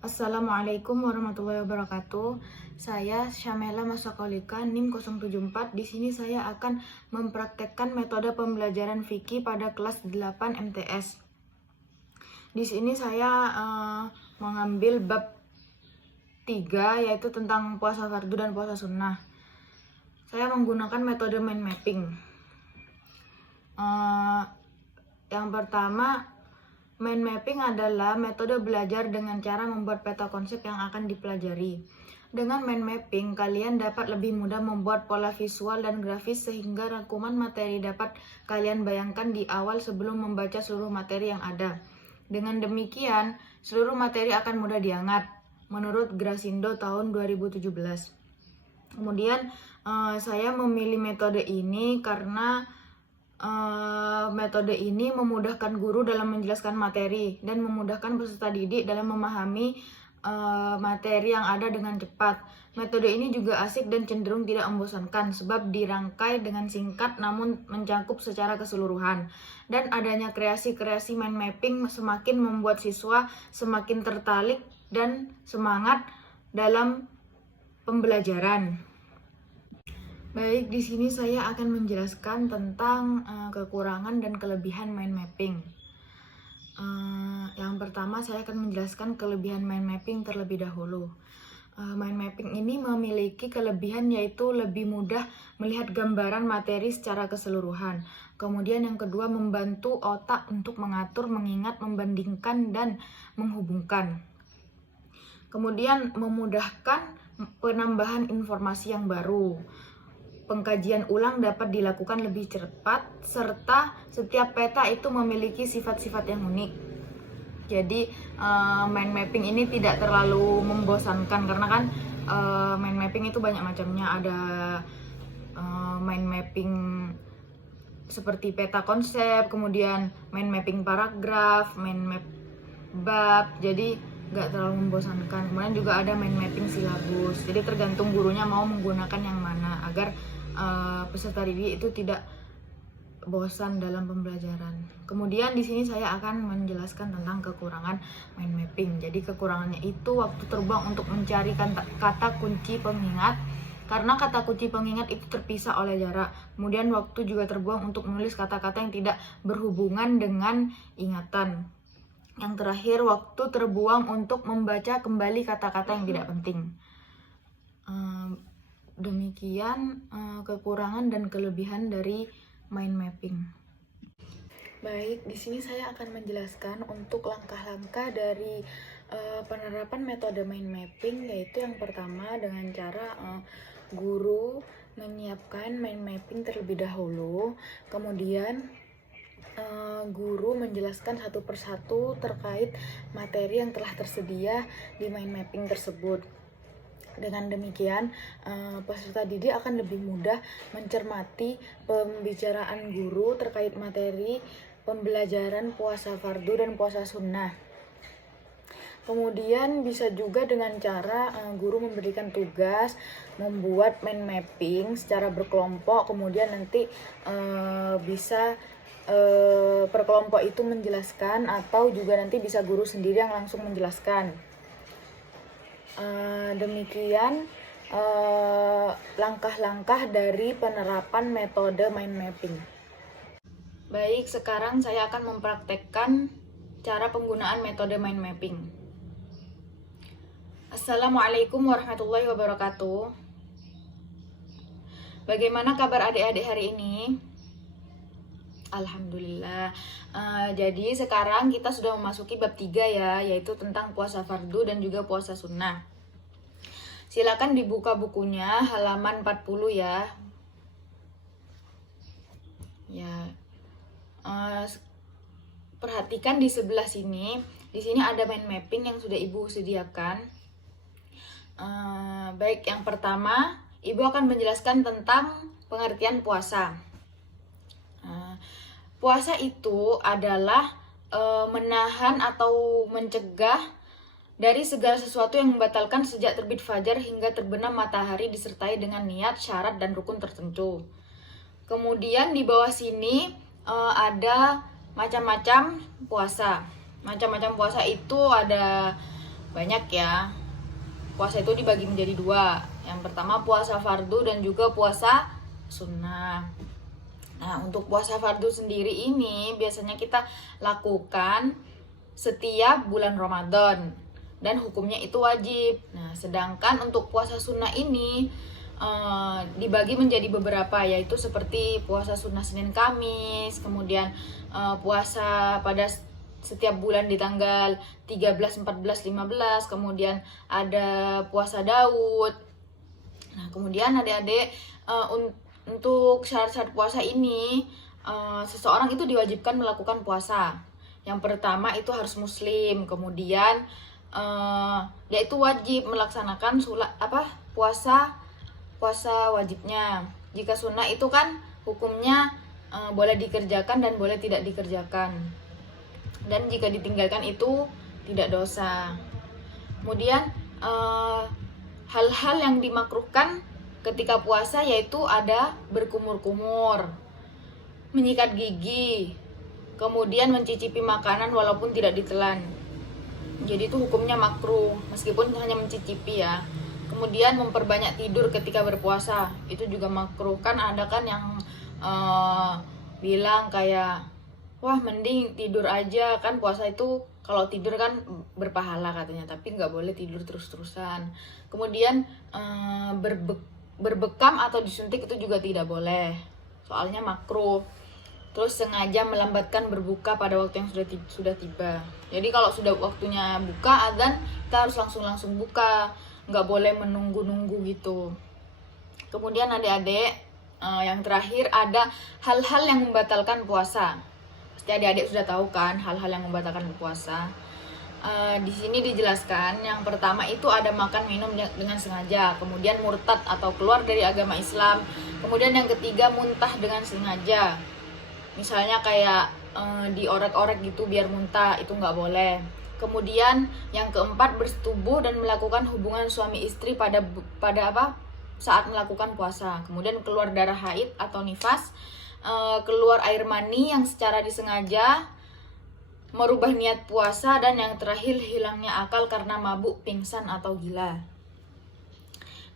Assalamualaikum warahmatullahi wabarakatuh. Saya Syamela Masakolika, NIM 074. Di sini saya akan mempraktekkan metode pembelajaran fikih pada kelas 8 MTS. Di sini saya mengambil bab 3, yaitu tentang puasa fardu dan puasa sunnah. Saya menggunakan metode mind mapping. Yang pertama, mind mapping adalah metode belajar dengan cara membuat peta konsep yang akan dipelajari. Dengan mind mapping, kalian dapat lebih mudah membuat pola visual dan grafis sehingga rangkuman materi dapat kalian bayangkan di awal sebelum membaca seluruh materi yang ada. Dengan demikian, seluruh materi akan mudah diingat, menurut Grasindo tahun 2017. Kemudian, saya memilih metode ini karena metode ini memudahkan guru dalam menjelaskan materi dan memudahkan peserta didik dalam memahami materi yang ada dengan cepat. Metode ini juga asik dan cenderung tidak membosankan sebab dirangkai dengan singkat namun mencakup secara keseluruhan. Dan adanya kreasi-kreasi mind mapping semakin membuat siswa semakin tertarik dan semangat dalam pembelajaran. Baik, di sini saya akan menjelaskan tentang kekurangan dan kelebihan mind mapping. Yang pertama, saya akan menjelaskan kelebihan mind mapping terlebih dahulu. Mind mapping ini memiliki kelebihan yaitu lebih mudah melihat gambaran materi secara keseluruhan. Kemudian yang kedua, membantu otak untuk mengatur, mengingat, membandingkan, dan menghubungkan. Kemudian memudahkan penambahan informasi yang baru. Pengkajian ulang dapat dilakukan lebih cepat, serta setiap peta itu memiliki sifat-sifat yang unik. Jadi, mind mapping ini tidak terlalu membosankan, karena kan mind mapping itu banyak macamnya. Ada mind mapping seperti peta konsep, kemudian mind mapping paragraf, mind map bab, jadi nggak terlalu membosankan. Kemudian juga ada mind mapping silabus, jadi tergantung gurunya mau menggunakan yang mana agar peserta didik itu tidak bosan dalam pembelajaran. Kemudian di sini saya akan menjelaskan tentang kekurangan mind mapping. Jadi kekurangannya itu waktu terbuang untuk mencari kata kunci pengingat, karena kata kunci pengingat itu terpisah oleh jarak. Kemudian waktu juga terbuang untuk menulis kata-kata yang tidak berhubungan dengan ingatan. Yang terakhir, waktu terbuang untuk membaca kembali kata-kata yang tidak penting. Demikian kekurangan dan kelebihan dari mind mapping. Baik, di sini saya akan menjelaskan untuk langkah-langkah dari penerapan metode mind mapping, yaitu yang pertama dengan cara guru menyiapkan mind mapping terlebih dahulu, kemudian guru menjelaskan satu persatu terkait materi yang telah tersedia di mind mapping tersebut. Dengan demikian, peserta didik akan lebih mudah mencermati pembicaraan guru terkait materi pembelajaran puasa fardu dan puasa sunnah. Kemudian bisa juga dengan cara guru memberikan tugas membuat mind mapping secara berkelompok, kemudian nanti bisa per kelompok itu menjelaskan, atau juga nanti bisa guru sendiri yang langsung menjelaskan. Demikian langkah-langkah dari penerapan metode mind mapping. Baik, sekarang saya akan mempraktekkan cara penggunaan metode mind mapping. Assalamualaikum warahmatullahi wabarakatuh. Bagaimana kabar adik-adik hari ini? Alhamdulillah. Jadi sekarang kita sudah memasuki bab 3 ya, yaitu tentang puasa fardu dan juga puasa sunnah. Silakan dibuka bukunya halaman 40 ya. Perhatikan di sebelah sini. Di sini ada mind mapping yang sudah Ibu sediakan. Baik, yang pertama, Ibu akan menjelaskan tentang pengertian puasa. Puasa itu adalah menahan atau mencegah dari segala sesuatu yang membatalkan sejak terbit fajar hingga terbenam matahari disertai dengan niat, syarat, dan rukun tertentu. Kemudian di bawah sini ada macam-macam puasa. Macam-macam puasa itu ada banyak ya. Puasa itu dibagi menjadi dua. Yang pertama puasa fardu dan juga puasa sunnah. Nah, untuk puasa fardu sendiri ini biasanya kita lakukan setiap bulan Ramadan dan hukumnya itu wajib. Nah, sedangkan untuk puasa sunnah ini dibagi menjadi beberapa, yaitu seperti puasa sunnah Senin Kamis, kemudian puasa pada setiap bulan di tanggal 13, 14, 15, kemudian ada puasa Daud. Nah, kemudian adik-adik untuk syarat-syarat puasa ini seseorang itu diwajibkan melakukan puasa. Yang pertama itu harus muslim, kemudian dia itu wajib melaksanakan puasa wajibnya. Jika sunnah itu kan hukumnya boleh dikerjakan dan boleh tidak dikerjakan. Dan jika ditinggalkan itu tidak dosa. Kemudian hal-hal yang dimakruhkan ketika puasa yaitu ada berkumur-kumur, menyikat gigi, kemudian mencicipi makanan walaupun tidak ditelan. Jadi itu hukumnya makruh meskipun hanya mencicipi ya. Kemudian memperbanyak tidur ketika berpuasa, itu juga makruh. Kan ada kan yang bilang kayak, wah mending tidur aja, kan puasa itu kalau tidur kan berpahala katanya, tapi nggak boleh tidur terus-terusan. Kemudian berbekam atau disuntik itu juga tidak boleh, soalnya makruh. Terus sengaja melambatkan berbuka pada waktu yang sudah tiba. Jadi kalau sudah waktunya buka adzan, kita harus langsung buka, nggak boleh menunggu-nunggu gitu. Kemudian adik-adik, yang terakhir ada hal-hal yang membatalkan puasa. Pasti adik-adik sudah tahu kan hal-hal yang membatalkan puasa. Di sini dijelaskan, yang pertama itu ada makan minum dengan sengaja, kemudian murtad atau keluar dari agama Islam, kemudian yang ketiga muntah dengan sengaja. Misalnya kayak diorek-orek gitu biar muntah, itu nggak boleh. Kemudian yang keempat bersetubuh dan melakukan hubungan suami istri pada saat melakukan puasa. Kemudian keluar darah haid atau nifas, keluar air mani yang secara disengaja, merubah niat puasa, dan yang terakhir hilangnya akal karena mabuk, pingsan atau gila.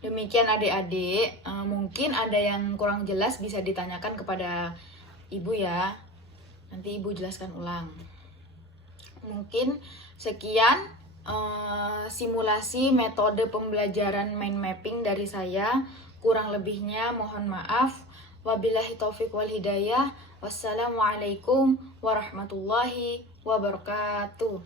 Demikian adik-adik, mungkin ada yang kurang jelas bisa ditanyakan kepada ibu ya, nanti ibu jelaskan ulang. Mungkin sekian simulasi metode pembelajaran mind mapping dari saya. Kurang lebihnya mohon maaf. Wabillahi taufiq wal hidayah. Wassalamualaikum warahmatullahi wabarakatuh.